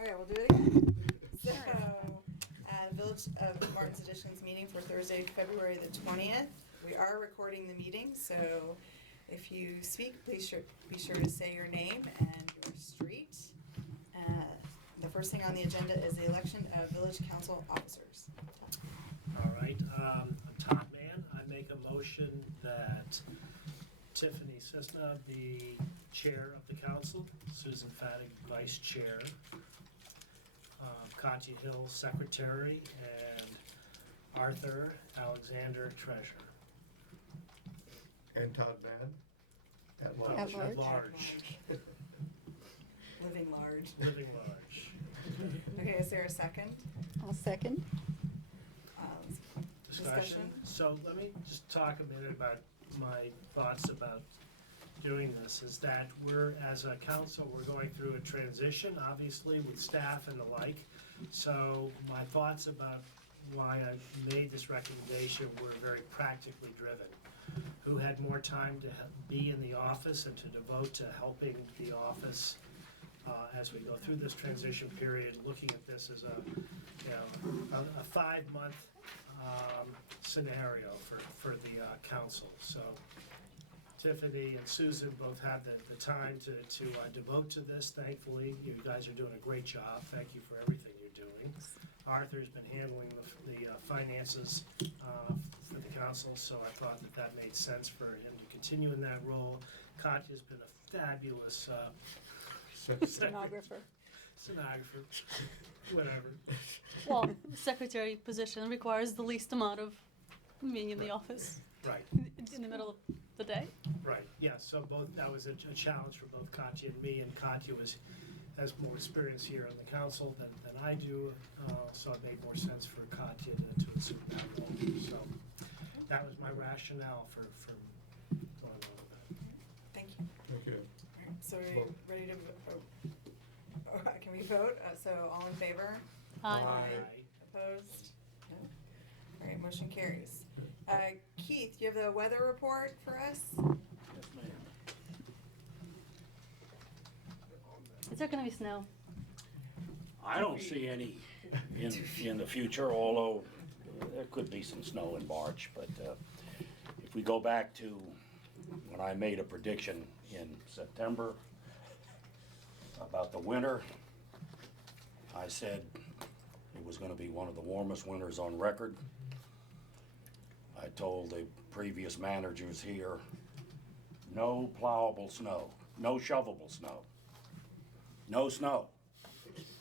Okay, we'll do it again. So, Village of Martin's Additions meeting for Thursday, February the 20th. We are recording the meeting, so if you speak, please be sure to say your name and your street. The first thing on the agenda is the election of village council officers. All right, I'm Todd Mann. I make a motion that Tiffany Cisna be chair of the council, Susan Fattig vice chair, Katya Hill secretary, and Arthur Alexander treasurer. And Todd Mann? At large. At large. Living large. Living large. Okay, is there a second? I'll second. Discussion? So let me just talk a minute about my thoughts about doing this, is that we're, as a council, we're going through a transition, obviously, with staff and the like. So my thoughts about why I made this recommendation were very practically driven. Who had more time to be in the office and to devote to helping the office as we go through this transition period, looking at this as a 5-month scenario for the council. So Tiffany and Susan both had the time to devote to this. Thankfully, you guys are doing a great job. Thank you for everything you're doing. Arthur's been handling the finances for the council, so I thought that made sense for him to continue in that role. Katya's been a fabulous Stenographer. Whatever. Well, secretary position requires the least amount of being in the office. Right. In the middle of the day. Right, yeah, so that was a challenge for both Katya and me, and Katya has more experience here on the council than I do, so it made more sense for Katya to assume that role. So that was my rationale for going on with that. Thank you. Okay. All right, so we're ready to vote. Can we vote? So all in favor? Aye. Opposed? No. All right, motion carries. Keith, do you have the weather report for us? Yes, ma'am. Is there going to be snow? I don't see any in the future, although there could be some snow in March. But if we go back to when I made a prediction in September about the winter, I said it was going to be one of the warmest winters on record. I told the previous managers here, no plowable snow, no shovelable snow, no snow.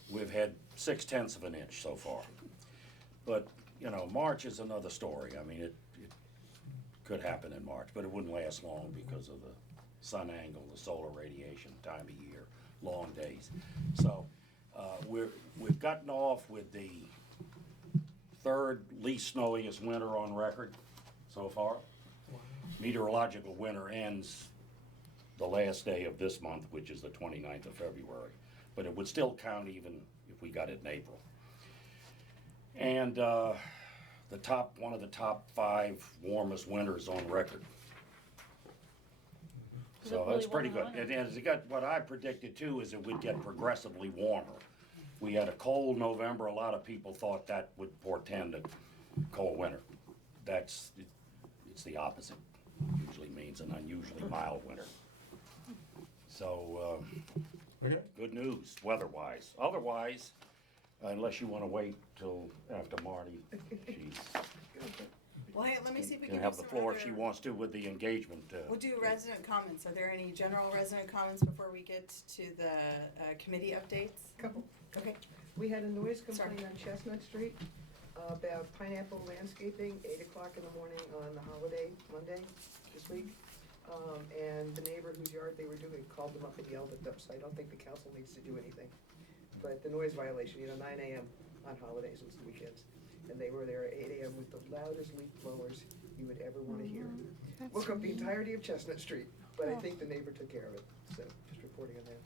We've had 0.6 of an inch so far. But, March is another story. I mean, it could happen in March, but it wouldn't last long because of the sun angle, the solar radiation, time of year, long days. So we've gotten off with the third least snowiest winter on record so far. Meteorological winter ends the last day of this month, which is the 29th of February. But it would still count even if we got it in April. And one of the top 5 warmest winters on record. So that's pretty good. And what I predicted too is it would get progressively warmer. We had a cold November. A lot of people thought that would portend a cold winter. It's the opposite. Usually means an unusually mild winter. So Okay. good news weather-wise. Otherwise, unless you want to wait till after Marty, she's Well, hey, let me see if we can can have do the some floor other- if she wants to with the engagement. We'll do resident comments. Are there any general resident comments before we get to the committee updates? Couple. Okay. We had a noise complaint Sorry. on Chestnut Street about Pineapple Landscaping, 8 o'clock in the morning on the holiday, Monday, this week. And the neighbor whose yard they were doing called them up and yelled at them, so I don't think the council needs to do anything. But the noise violation, 9 AM on holidays and weekends. And they were there at 8 AM with the loudest leaf blowers you would ever want to hear. Woke up the entirety of Chestnut Street, but I think the neighbor took care of it, so just reporting on that.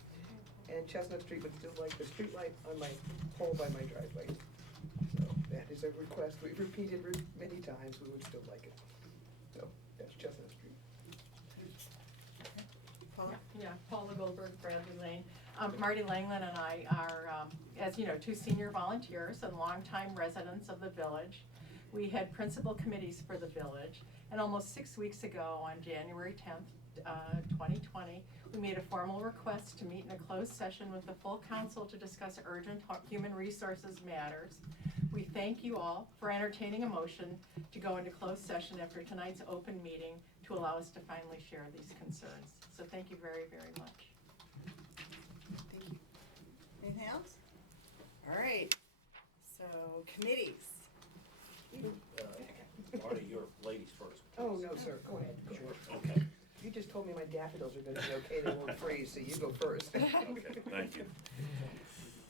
And Chestnut Street would still like the street light on my pole by my driveway. So that is a request we've repeated many times, we would still like it. So that's Chestnut Street. Paula? Yeah, Paula Goldberg, Bradley Lane. Marty Langland and I are, as you know, two senior volunteers and longtime residents of the village. We had principal committees for the village, and almost 6 weeks ago, on January 10th, 2020, we made a formal request to meet in a closed session with the full council to discuss urgent human resources matters. We thank you all for entertaining a motion to go into closed session after tonight's open meeting to allow us to finally share these concerns. So thank you very, very much. Thank you. Anything else? All right, so committees. Marty, your ladies first. Oh, no, sir, go ahead. Sure, okay, You just told me my daffodils are gonna be okay, they won't freeze, so you go first. okay, thank you.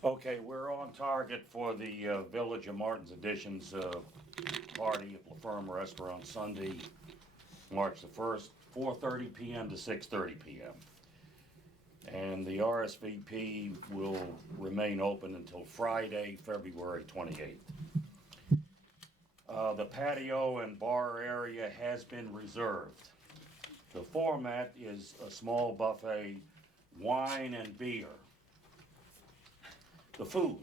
Okay, we're on target for the Village of Martin's Additions party at La Ferme Restaurant Sunday, March the 1st, 4:30 p.m. to 6:30 p.m. And the RSVP will remain open until Friday, February 28th. The patio and bar area has been reserved. The format is a small buffet, wine and beer. The food,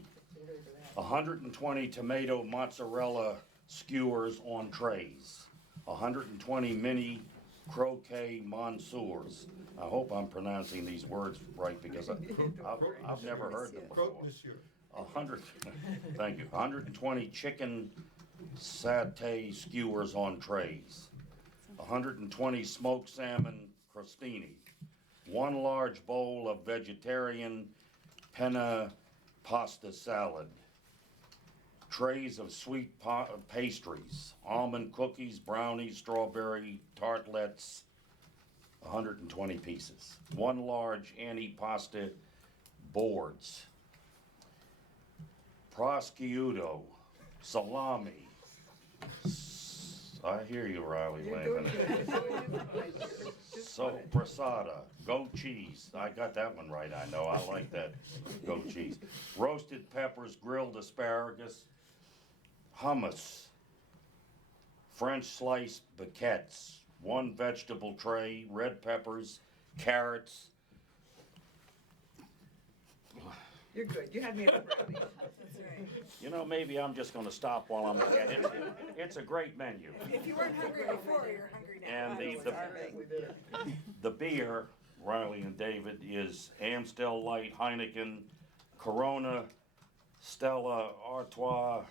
120 tomato mozzarella skewers on trays, 120 mini croquet monsours. I hope I'm pronouncing these words right because I've never heard them before. Croque monsieur. 100, thank you, 120 chicken satay skewers on trays, 120 smoked salmon crostini, 1 large bowl of vegetarian penne pasta salad, trays of sweet pastries, almond cookies, brownies, strawberry tartlets, 120 pieces, 1 large antipasta boards, prosciutto, salami. I hear you, Riley. You're Latham. doing good. You're doing good. Just So, fine. prasada, goat cheese, I got that one right, I know, I like that, goat cheese. Roasted peppers, grilled asparagus, hummus, French sliced baguettes, 1 vegetable tray, red peppers, carrots. You're good, you had me at the brownie. That's right. You know, maybe I'm just gonna stop while I'm at it. It's a great menu. If you weren't hungry before, you're hungry now. And Exactly there. the beer, Riley and David, is Amstel Light, Heineken, Corona, Stella Artois,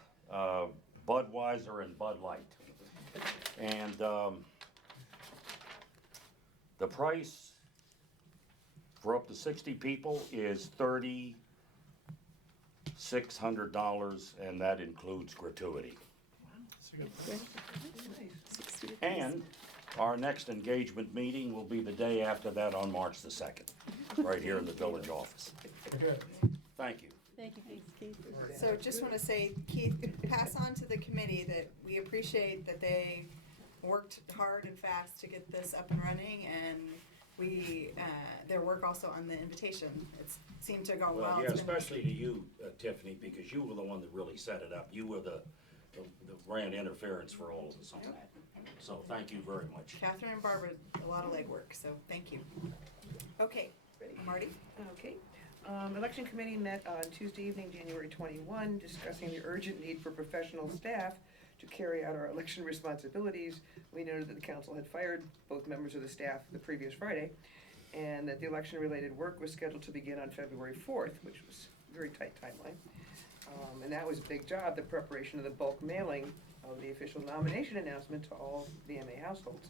Budweiser, and Bud Light. And the price for up to 60 people is $3,600, and that includes gratuity. And our next engagement meeting will be the day after that on March the 2nd, right here in the village office. Okay. Thank you. Thank you, Keith. So just want to say, Keith, pass on to the committee that we appreciate that they worked hard and fast to get this up and running, and we, their work also on the invitation. It seemed to go well. Well, yeah, It's been- especially to you, Tiffany, because you were the one that really set it up. You were the grand interference for all of this on that. So thank you very much. Catherine and Barbara, a lot of legwork, so thank you. Okay, Marty? Okay. Election committee met on Tuesday evening, January 21, discussing the urgent need for professional staff to carry out our election responsibilities. We noted that the council had fired both members of the staff the previous Friday, and that the election-related work was scheduled to begin on February 4th, which was a very tight timeline. And that was a big job, the preparation of the bulk mailing of the official nomination announcement to all VMA households.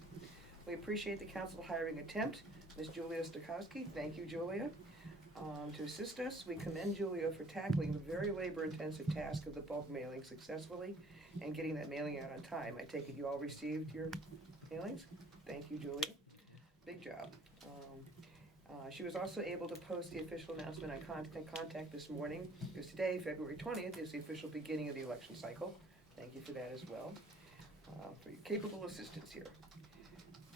We appreciate the council hiring attempt, Ms. Julia Stokowski. Thank you, Julia. To assist us, we commend Julia for tackling the very labor-intensive task of the bulk mailing successfully and getting that mailing out on time. I take it you all received your mailings? Thank you, Julia. Big job. She was also able to post the official announcement on Contact this morning, because today, February 20th, is the official beginning of the election cycle. Thank you for that as well, for your capable assistance here.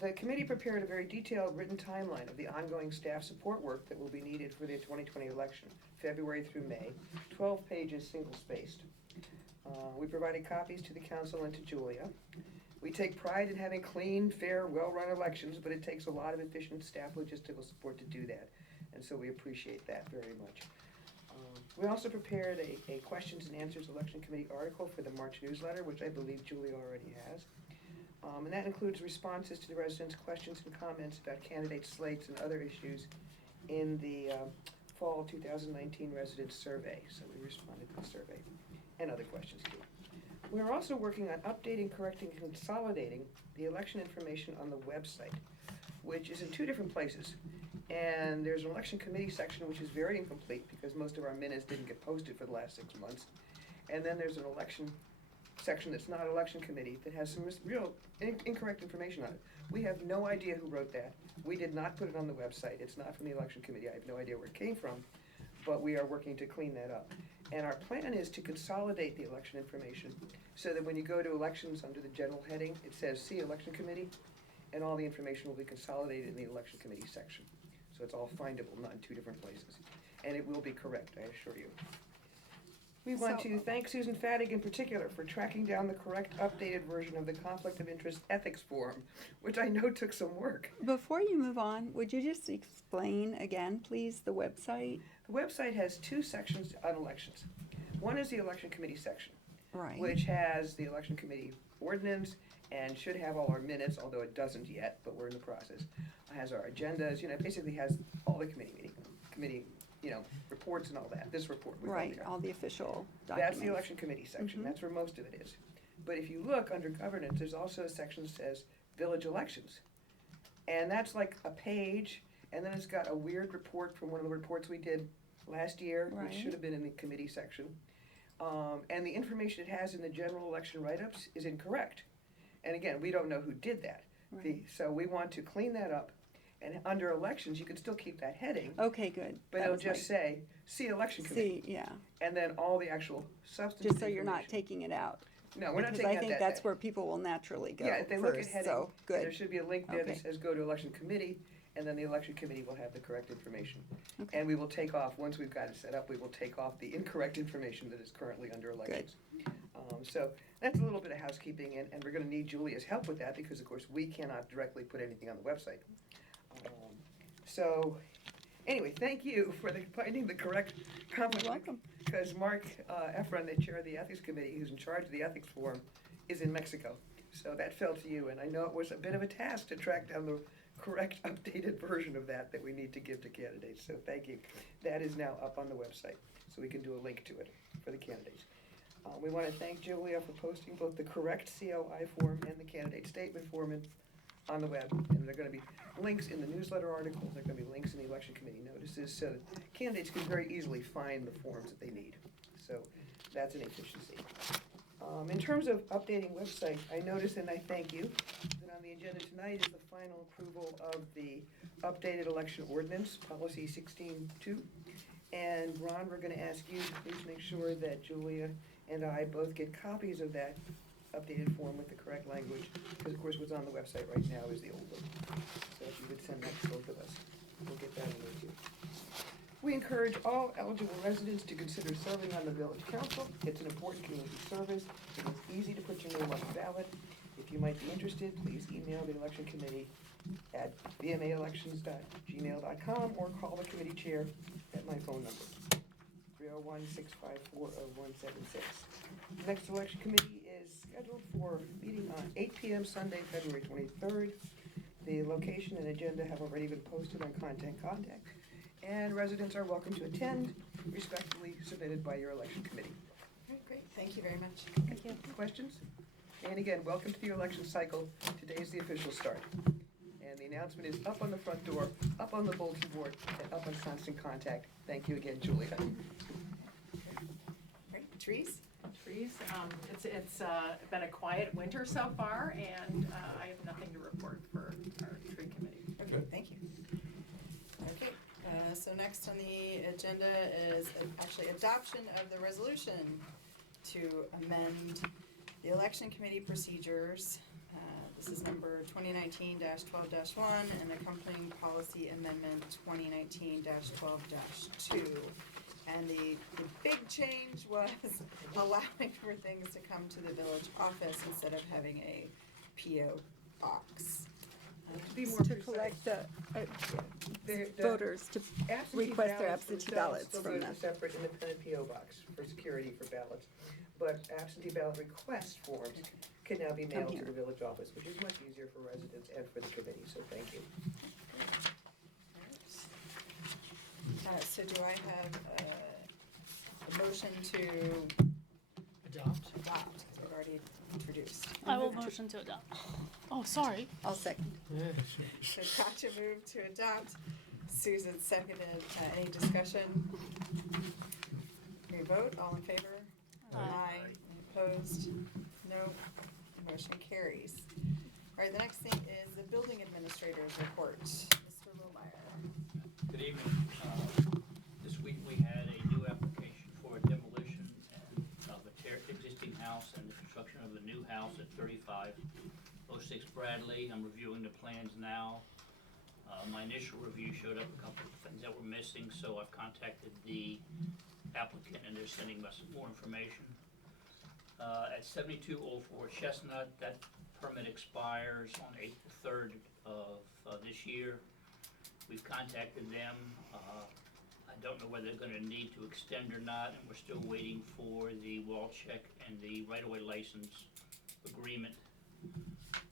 The committee prepared a very detailed written timeline of the ongoing staff support work that will be needed for the 2020 election, February through May, 12 pages single-spaced. We provided copies to the council and to Julia. We take pride in having clean, fair, well-run elections, but it takes a lot of efficient staff logistical support to do that. and so we appreciate that very much. We also prepared a questions and answers election committee article for the March newsletter, which I believe Julie already has. And that includes responses to the residents' questions and comments about candidate slates and other issues in the fall 2019 residents survey. So we responded to the survey and other questions too. We're also working on updating, correcting, and consolidating the election information on the website, which is in two different places. And there's an election committee section which is very incomplete because most of our minutes didn't get posted for the last 6 months. And then there's an election section that's not election committee that has some real incorrect information on it. We have no idea who wrote that. We did not put it on the website. It's not from the election committee. I have no idea where it came from, but we are working to clean that up. And our plan is to consolidate the election information so that when you go to elections under the general heading, it says see election committee, and all the information will be consolidated in the election committee section. So it's all findable, not in two different places. And it will be correct, I assure you. We want to thank Susan Fattig in particular for tracking down the correct updated version of the Conflict of Interest Ethics Form, which I know took some work. Before you move on, would you just explain again, please, the website? The website has two sections on elections. One is the election committee section, Right. which has the election committee ordinance and should have all our minutes, although it doesn't yet, but we're in the process. It has our agendas, it basically has all the committee reports and all that. This report. Right, all the official documents. That's the election committee section. Mhm. That's where most of it is. But if you look under governance, there's also a section that says village elections. And that's like a page, and then it's got a weird report from one of the reports we did last year, which Right. should have been in the committee section. And the information it has in the general election write-ups is incorrect. And again, we don't know who did that. Right. So we want to clean that up. And under elections, you can still keep that heading, Okay, good. but That it'll was just say, see election my- committee. See, yeah, And then all the actual substantive just so you're not information. taking it out. No, we're not Because taking I out think that. that's where people will naturally go Yeah, if they look at first, heading, so, there good. should be a link there that Okay. says go to election committee, and then the election committee will have the correct information. Okay. And we will take off, once we've got it set up, we will take off the incorrect information that is currently under elections. So that's a little bit of housekeeping, and we're gonna need Julia's help with that, because of course, we cannot directly put anything on the website. So, anyway, thank you for finding the correct conflict. You're welcome. Because Mark Efron, the chair of the ethics committee, who's in charge of the ethics forum, is in Mexico. So that fell to you, and I know it was a bit of a task to track down the correct updated version of that we need to give to candidates. So thank you. That is now up on the website, so we can do a link to it for the candidates. We want to thank Julia for posting both the correct COI form and the candidate statement form on the web. And there are going to be links in the newsletter articles, there are going to be links in the election committee notices, so that candidates can very easily find the forms that they need. So that's an efficiency. In terms of updating website, I noticed, and I thank you, that on the agenda tonight is the final approval of the updated election ordinance, policy 16.2. And Ron, we're going to ask you to please make sure that Julia and I both get copies of that updated form with the correct language, because of course what's on the website right now is the old one. So if you would send that to both of us, we'll get that in there too. We encourage all eligible residents to consider serving on the village council. It's an important community service. It is easy to put your name on the ballot. If you might be interested, please email the election committee at vmaelections@gmail.com or call the committee chair at my phone number, 301-654-0176. The next election committee is scheduled for a meeting on 8 p.m. Sunday, February 23rd. The location and agenda have already been posted on Contact, and residents are welcome to attend, respectfully submitted by your election committee. Okay, great, thank you very much. Thank you. Questions? And again, welcome to the election cycle. Today is the official start. And the announcement is up on the front door, up on the bulletin board, and up on Constant Contact. Thank you again, Julia. Great, Therese? Trees, it's been a quiet winter so far, and I have nothing to report for our tree committee. Okay, thank you. Okay, so next on the agenda is actually adoption of the resolution to amend the election committee procedures. This is number 2019-12-1 and accompanying policy amendment 2019-12-2. And the big change was allowing for things to come to the village office instead of having a P.O. box. To be more To precise, collect the voters to absentee request their ballots absentee themselves ballots still from go to them. a separate independent PO box for security for ballots. But absentee ballot request forms can now be mailed to here. the village office, which is much easier for residents and for the committee, so thank you. So do I have a motion to Adopt. adopt, because we've already introduced? I will motion to adopt. Oh, sorry. I'll second. So Katja moved to adopt, Susan seconded, any discussion? Can we vote, all in favor? Aye. Any opposed? No, motion carries. All right, the next thing is the building administrator's report, Mr. Lohmeyer. Good evening. This week we had a new application for a demolition of a existing house and the construction of a new house at 3506 Bradley. I'm reviewing the plans now. My initial review showed up a couple of things that were missing, so I've contacted the applicant and they're sending us more information. At 7204 Chestnut, that permit expires on April 3rd of this year. We've contacted them. I don't know whether they're gonna need to extend or not, and we're still waiting for the wall check and the right-of-way license agreement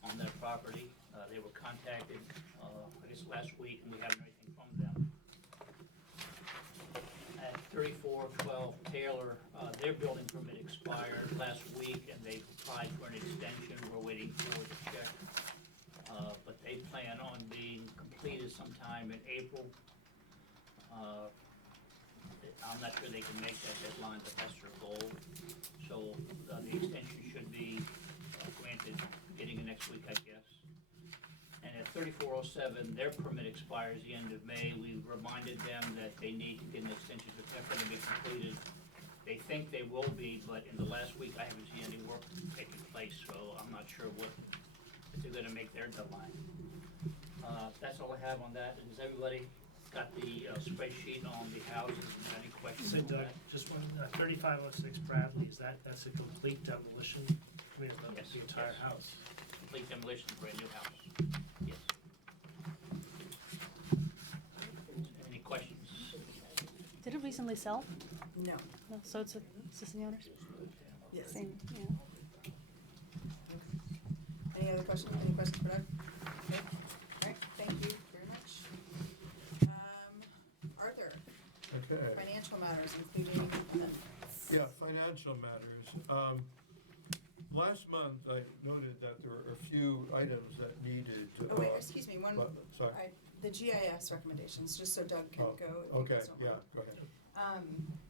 on that property. They were contacted, I guess last week, and we haven't heard anything from them. At 3412 Taylor, their building permit expired last week, and they applied for an extension. We're waiting for the check. But they plan on being completed sometime in April. I'm not sure they can make that deadline, but that's their goal. So the extension should be granted beginning of next week, I guess. And at 3407, their permit expires the end of May. We reminded them that they need to get an extension, but they're going to be completed. They think they will be, but in the last week, I haven't seen any work taking place, so I'm not sure if they're gonna make their deadline. That's all I have on that. Has everybody got the spreadsheet on the houses and any questions So on Doug, that? just one, 3506 Bradley, that's a complete demolition? I mean, Yes, the entire yes. house? Complete demolition, brand new house. Yes. Any questions? Did it recently sell? No. No, so it's existing owners? Yes. Same, yeah. Any other questions? Any questions for Doug? Okay. All right, thank you very much. Arthur, Okay, financial matters, including amendments. yeah, financial matters. Last month, I noted that there were a few items that needed. Oh, wait, excuse me, one, Sorry. the GIS recommendations, just so Doug can Oh, go. if you Okay, guys don't yeah, mind. go ahead.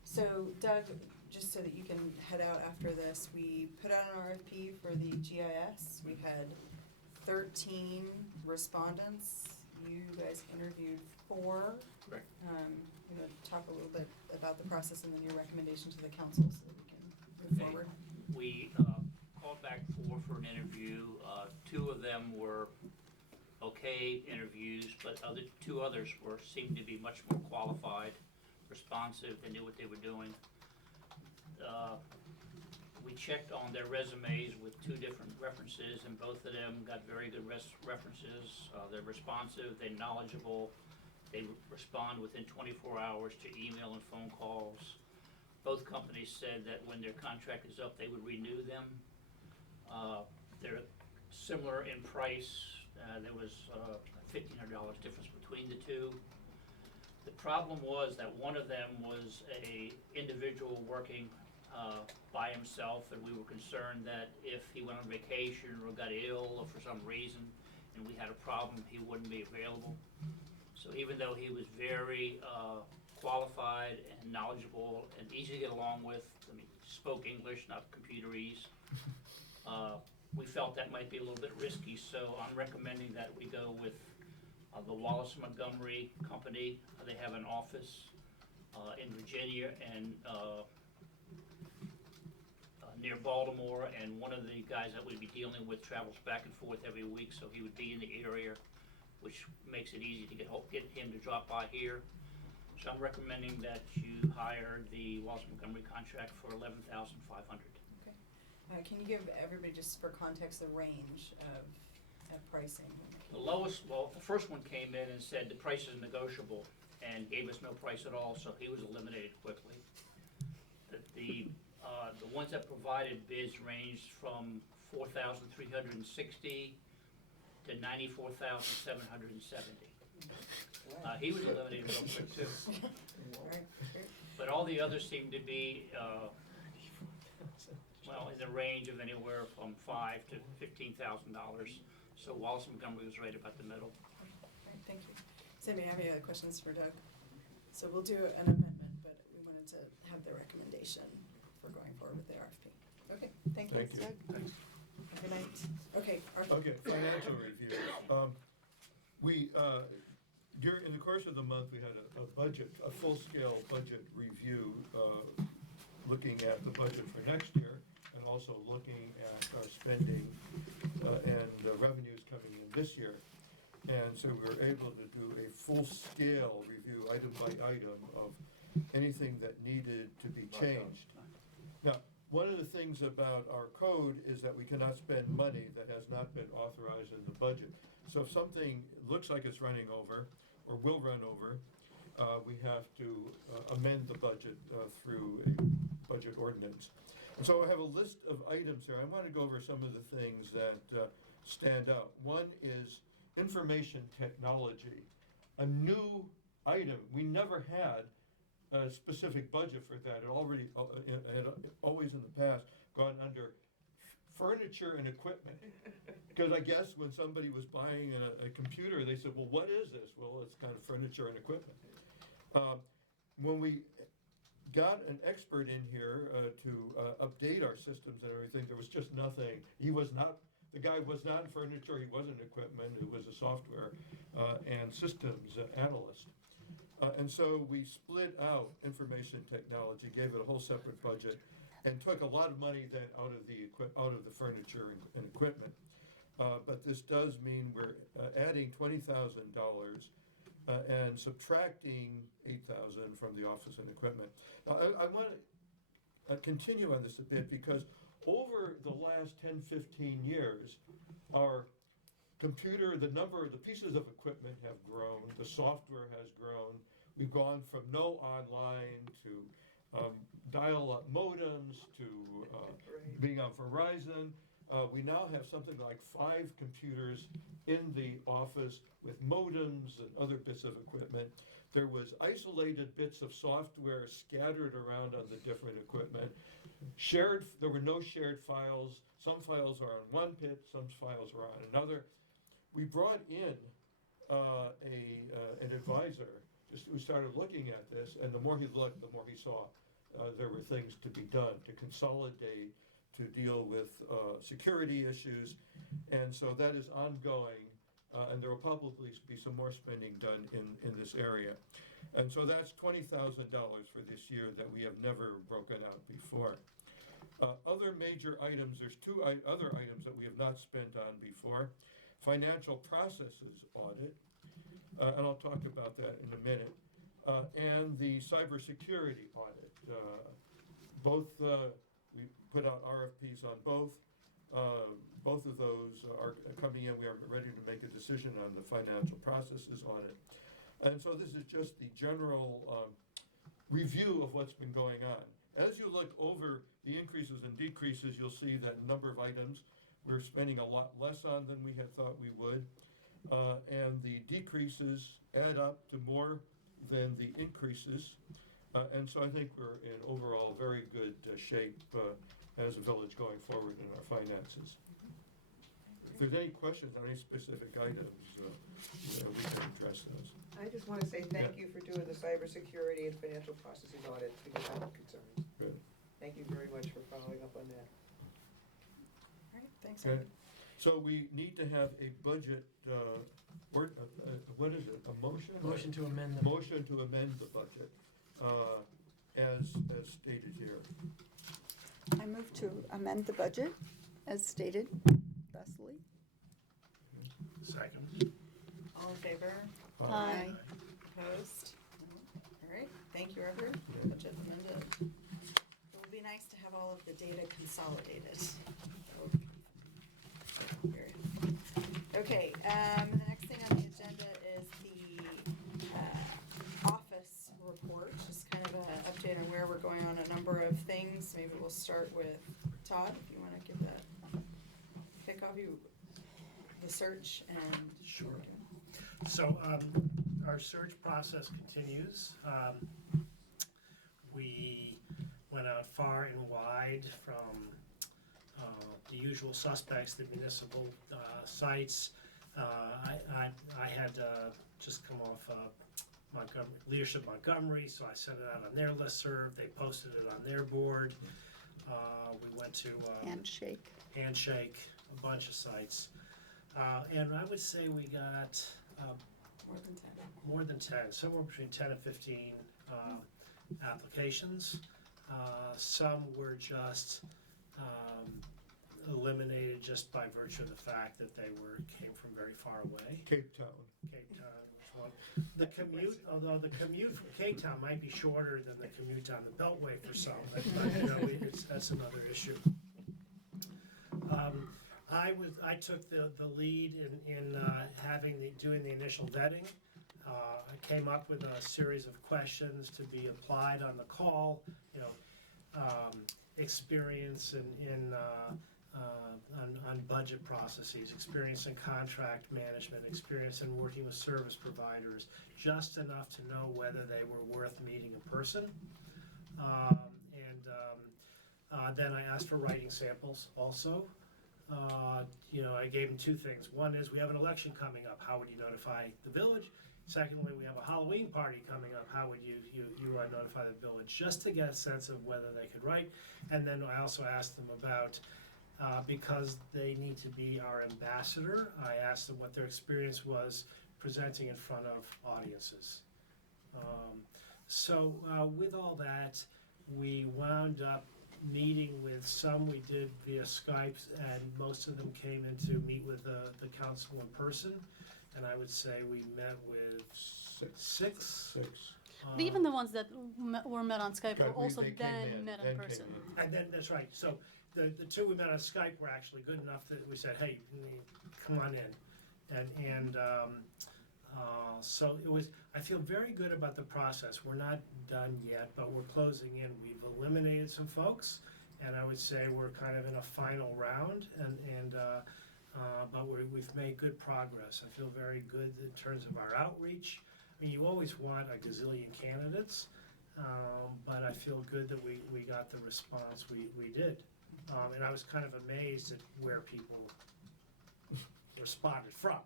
So Doug, just so that you can head out after this, we put out an RFP for the GIS. We had 13 respondents. You guys interviewed 4. Correct. You know, talk a little bit about the process and then your recommendation to the council so that we can move Okay. forward. We called back 4 for an interview. 2 of them were okay interviews, but 2 others seemed to be much more qualified, responsive, they knew what they were doing. We checked on their resumes with 2 different references, and both of them got very good references. They're responsive, they're knowledgeable, they respond within 24 hours to email and phone calls. Both companies said that when their contract is up, they would renew them. They're similar in price. There was a $1,500 difference between the 2. The problem was that one of them was a individual working by himself, and we were concerned that if he went on vacation or got ill or for some reason, and we had a problem, he wouldn't be available. So even though he was very qualified and knowledgeable and easy to get along with, I mean, spoke English, not computerese, we felt that might be a little bit risky, so I'm recommending that we go with the Wallace Montgomery Company. They have an office in Virginia and near Baltimore, and one of the guys that we'd be dealing with travels back and forth every week, so he would be in the area, which makes it easy to get him to drop by here. So I'm recommending that you hire the Wallace Montgomery contract for $11,500. Can you give everybody, just for context, the range of have pricing. The lowest, well, the first one came in and said the price is negotiable and gave us no price at all, so he was eliminated quickly. The ones that provided bids ranged from 4,360 to 94,770. He was eliminated real quick too. Alright, great. But all the others seem to be, well, in the range of anywhere from $5,000 to $15,000. So Wallace Montgomery was right about the middle. Alright, thank you. Sammy, I have any other questions for Doug? So we'll do an amendment, but we wanted to have the recommendation for going forward with the RFP. Okay, thank you. Thank you. Doug. Thanks. Have a good night. Okay, Arthur. Okay, financial review. In the course of the month, we had a full-scale budget review, looking at the budget for next year, and also looking at our spending and revenues coming in this year. And so we were able to do a full-scale review, item by item, of anything that needed to be changed. Now, one of the things about our code is that we cannot spend money that has not been authorized in the budget. So if something looks like it's running over, or will run over, we have to amend the budget through a budget ordinance. And so I have a list of items here. I want to go over some of the things that stand out. One is information technology, a new item. We never had a specific budget for that. It already had always in the past gone under furniture and equipment. Because I guess when somebody was buying a computer, they said, well, what is this? Well, it's kind of furniture and equipment. When we got an expert in here to update our systems and everything, there was just nothing. The guy was not in furniture, he wasn't in equipment, it was a software and systems analyst. And so we split out information technology, gave it a whole separate budget, and took a lot of money then out of the furniture and equipment. But this does mean we're adding $20,000 and subtracting $8,000 from the office and equipment. Now, I want to continue on this a bit because over the last 10, 15 years, our computer, the pieces of equipment have grown, the software has grown. We've gone from no online to dial-up modems to being on Verizon. We now have something like 5 computers in the office with modems and other bits of equipment. There was isolated bits of software scattered around on the different equipment. There were no shared files. Some files are on one pit, some files are on another. We brought in an advisor who started looking at this, and the more he looked, the more he saw there were things to be done to consolidate, to deal with security issues, and so that is ongoing, and there will probably be some more spending done in this area. And so that's $20,000 for this year that we have never broken out before. Other major items, there's 2 other items that we have not spent on before. Financial processes audit, and I'll talk about that in a minute, and the cybersecurity audit. We put out RFPs on both. Both of those are coming in. We are ready to make a decision on the financial processes audit. And so this is just the general review of what's been going on. As you look over the increases and decreases, you'll see that a number of items we're spending a lot less on than we had thought we would. And the decreases add up to more than the increases. And so I think we're in overall very good shape as a village going forward in our finances. If there's any questions on any specific items, we can address those. I just want to say thank you for doing the cybersecurity and financial processes audits because I have concerns. Good. Thank you very much for following up on that. All right, thanks, Okay. Arthur. So we need to have a budget, what is it, a motion? Motion to amend the. Motion to amend the budget, as stated here. I move to amend the budget as stated thusly. Second. All in favor? Aye. Opposed? All right, thank you, Arthur. Budget amended. It would be nice to have all of the data consolidated. That would be very helpful. Okay. The next thing on the agenda is the office report, just kind of an update on where we're going on a number of things. Maybe we'll start with Todd, if you want to give that, kick off the search and. Sure. So, our search process continues. We went out far and wide from the usual suspects, the municipal sites. I had just come off Leadership Montgomery, so I sent it out on their listserv. They posted it on their board. We went to Handshake. a bunch of sites. And I would say we got more than 10, somewhere between 10 and 15 applications. Some were just eliminated just by virtue of the fact that they came from very far away. Cape Town. Cape Town, which one? The commute, although the commute from Cape Town might be shorter than the commute down the Beltway for some, but that's another issue. I took the lead in doing the initial vetting. I came up with a series of questions to be applied on the call. Experience on budget processes, experience in contract management, experience in working with service providers, just enough to know whether they were worth meeting in person. Then I asked for writing samples also. I gave them two things. One is we have an election coming up. How would you notify the village? Secondly, we have a Halloween party coming up. How would you notify the village? Just to get a sense of whether they could write. And then I also asked them about, because they need to be our ambassador, I asked them what their experience was presenting in front of audiences. With all that, we wound up meeting with some we did via Skype, and most of them came in to meet with the council in person. And I would say we met with six. But even the ones that were met on Skype were Skype, also they came then met in then person. came in. And then, that's right, so the two we met on Skype were actually good enough that we said, hey, come on in. So it was, I feel very good about the process. We're not done yet, but we're closing in. We've eliminated some folks, and I would say we're kind of in a final round, but we've made good progress. I feel very good in terms of our outreach. I mean, you always want a gazillion candidates, but I feel good that we got the response we did. And I was kind of amazed at where people responded from.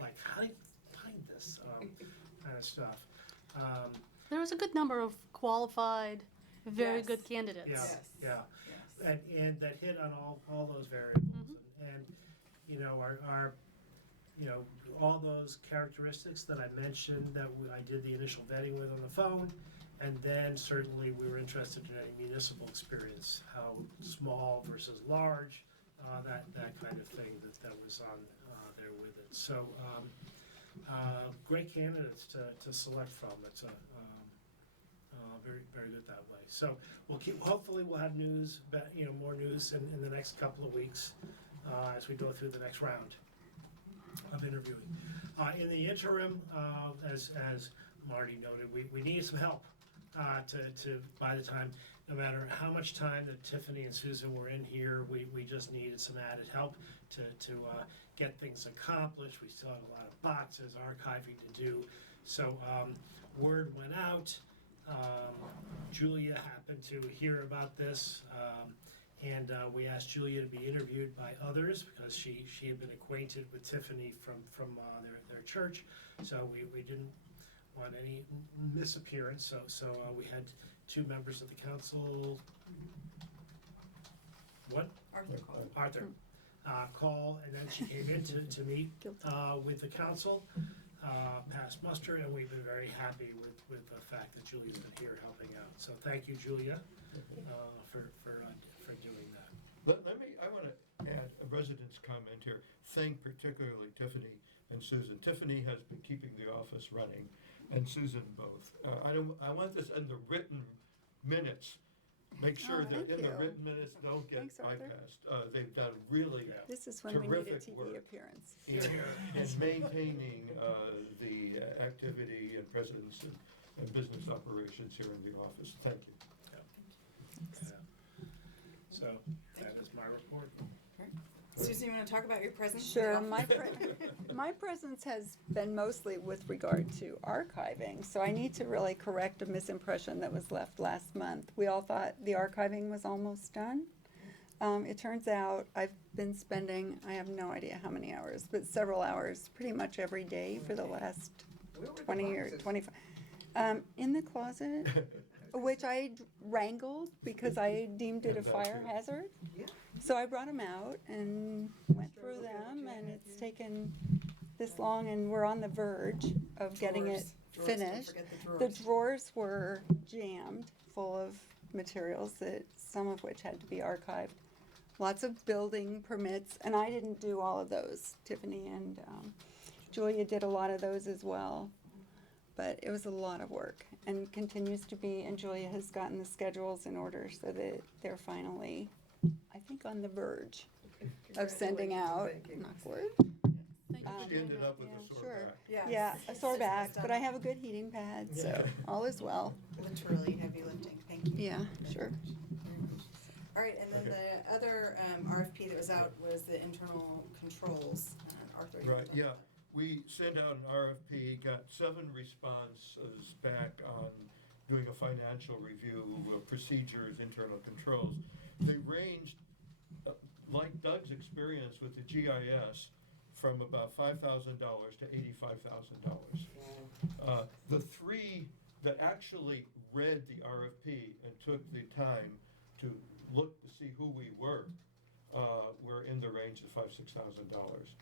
Like, how do you find this kind of stuff? There was a good number of qualified, very Yes. good candidates. Yes. Yeah. Yes. And that hit on all those variables. Mhm. And our all those characteristics that I mentioned that I did the initial vetting with on the phone, and then certainly we were interested in any municipal experience, how small versus large, that kind of thing that was on there with it. So great candidates to select from. It's very, very good that way. So hopefully we'll have news, more news in the next couple of weeks as we go through the next round of interviewing. In the interim, as Marty noted, we need some help to by the time, no matter how much time that Tiffany and Susan were in here, we just needed some added help to get things accomplished. We still had a lot of boxes, archiving to do. So word went out. Julia happened to hear about this, and we asked Julia to be interviewed by others because she had been acquainted with Tiffany from their church. So we didn't want any misappearance. So we had two members of the council. What? Arthur. Call, and then she came in to meet with the council. Past muster, and we've been very happy with the fact that Julia's been here helping out. So thank you, Julia, for doing that. I want to add a resident's comment here. Thank particularly Tiffany and Susan. Tiffany has been keeping the office running, and Susan both. I want this in the written minutes. make sure Oh, that thank in the you. written minutes don't get Thanks, Arthur. bypassed. They've done really Yeah. This is when we need a Terrific TV work. appearance. in maintaining the activity and presence and business operations here in the office. Thank you. Yeah. So, that is my report. Susan, you want to talk about your presence? in the Sure, office? my presence has been mostly with regard to archiving, so I need to really correct a misimpression that was left last month. We all thought the archiving was almost done. It turns out I've been spending, I have no idea how many hours, but several hours pretty much every day for the last Where were the 20 years, boxes? 25. In the closet, which I wrangled because I deemed it a And that fire too. hazard. Yeah. So I brought them out and went Sure, through look at what them, you and have it's here. taken this long, and we're on the verge of getting it Drawers, don't finished. forget the The drawers. drawers were jammed full of materials that, some of which had to be archived. Lots of building permits, and I didn't do all of those. Tiffany and Julia did a lot of those as well. But it was a lot of work, and continues to be, and Julia has gotten the schedules in order so that they're finally, I think, on the verge of sending out, Congratulations, thank you. knock wood. Thank you for She doing ended that. up with Yeah, a sore sure. back. Yes. Yeah, a sore Susan back, has done but I have a good heating pad, so Yeah. all is well. Literally heavy lifting, thank you. Yeah, sure. All right, and then Okay. the other RFP that was out was the internal controls. Arthur, you Right, can talk yeah. about We sent out an RFP, got 7 responses back on doing a financial review of procedures, internal controls. They ranged, like Doug's experience with the GIS, from about $5,000 to $85,000. The 3 that actually read the RFP and took the time to look to see who we were in the range of $5,000-6,000.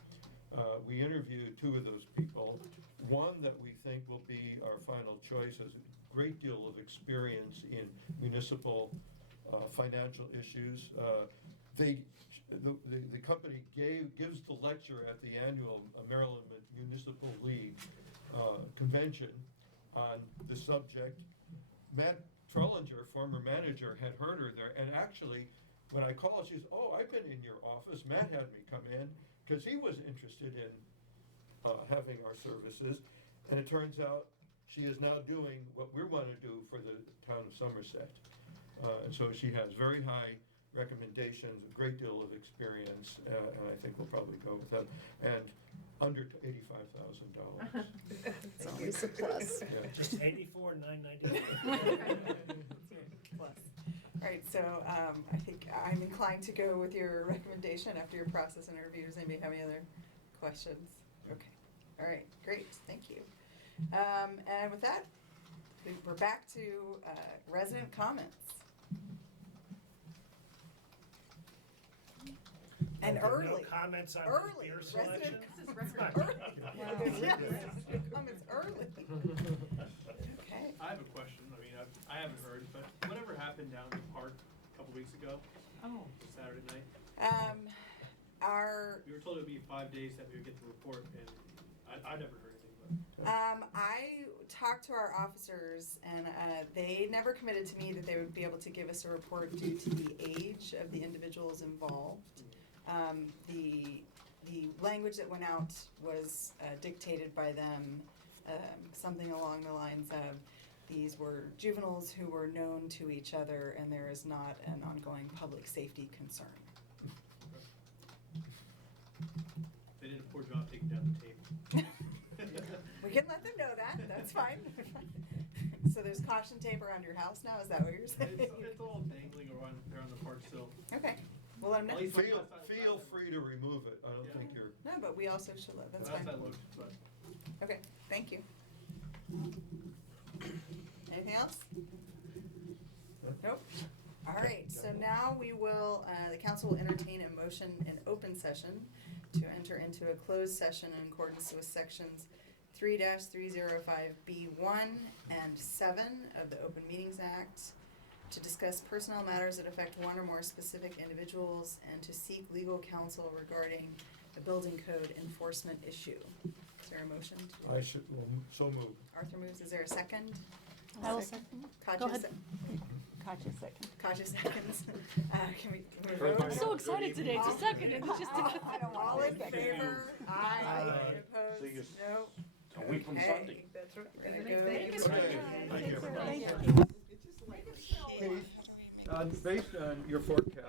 We interviewed 2 of those people. One that we think will be our final choice has a great deal of experience in municipal financial issues. The company gives the lecture at the annual Maryland Municipal League convention on the subject. Matt Trollinger, former manager, had heard her there, and actually, when I called, she said, "Oh, I've been in your office. Matt had me come in," because he was interested in having our services. And it turns out she is now doing what we want to do for the town of Somerset. And so she has very high recommendations, a great deal of experience, and I think we'll probably go with that. And under $85,000. It's always a plus. Yeah. Just 84,999. plus. All right, so I think I'm inclined to go with your recommendation after your process and review. Does anybody have any other questions? Okay, all right, great, thank you. And with that, we're back to resident comments. And Okay, early. No comments on the Early. beer Resident- selection? This is record. Early. Wow. Yes, comments early. Okay. I have a question. I mean, I haven't heard, but whatever happened down in the park a couple weeks ago, Oh, Saturday night? Our, We were told it would be 5 days that we would get the report, and I never heard anything, but. I talked to our officers and they never committed to me that they would be able to give us a report due to the age of the individuals involved. The language that went out was dictated by them, something along the lines of, these were juveniles who were known to each other and there is not an ongoing public safety concern. They did a poor job taking down the tape. We can let them know that, that's fine. So there's caution tape around your house now, is that what you're saying? It's all dangling around there on the park still. Okay, we'll let them know. At least Feel free to remove it. I don't think you're. No, but we also should let, that's Last fine. I looked, but. Okay, thank you. Anything else? Nope. All right, so now we will, the council will entertain a motion in open session to enter into a closed session in accordance with sections 3-305B1 and 7 of the Open Meetings Act to discuss personnel matters that affect one or more specific individuals and to seek legal counsel regarding a building code enforcement issue. Is there a motion to do that? I should, well, so moved. Arthur moves, is there a second? I will second. Katja Go ahead. Katya second. Katya seconds. Can we Very vote? I'm so excited today, it's a second, and it's just. I don't want All to in second. favor? Aye. See you Opposed? No? a week from Okay. Sunday. That's right. We're Thank gonna go. you. Thank you, everybody. Thank you. Keith, based on your forecast,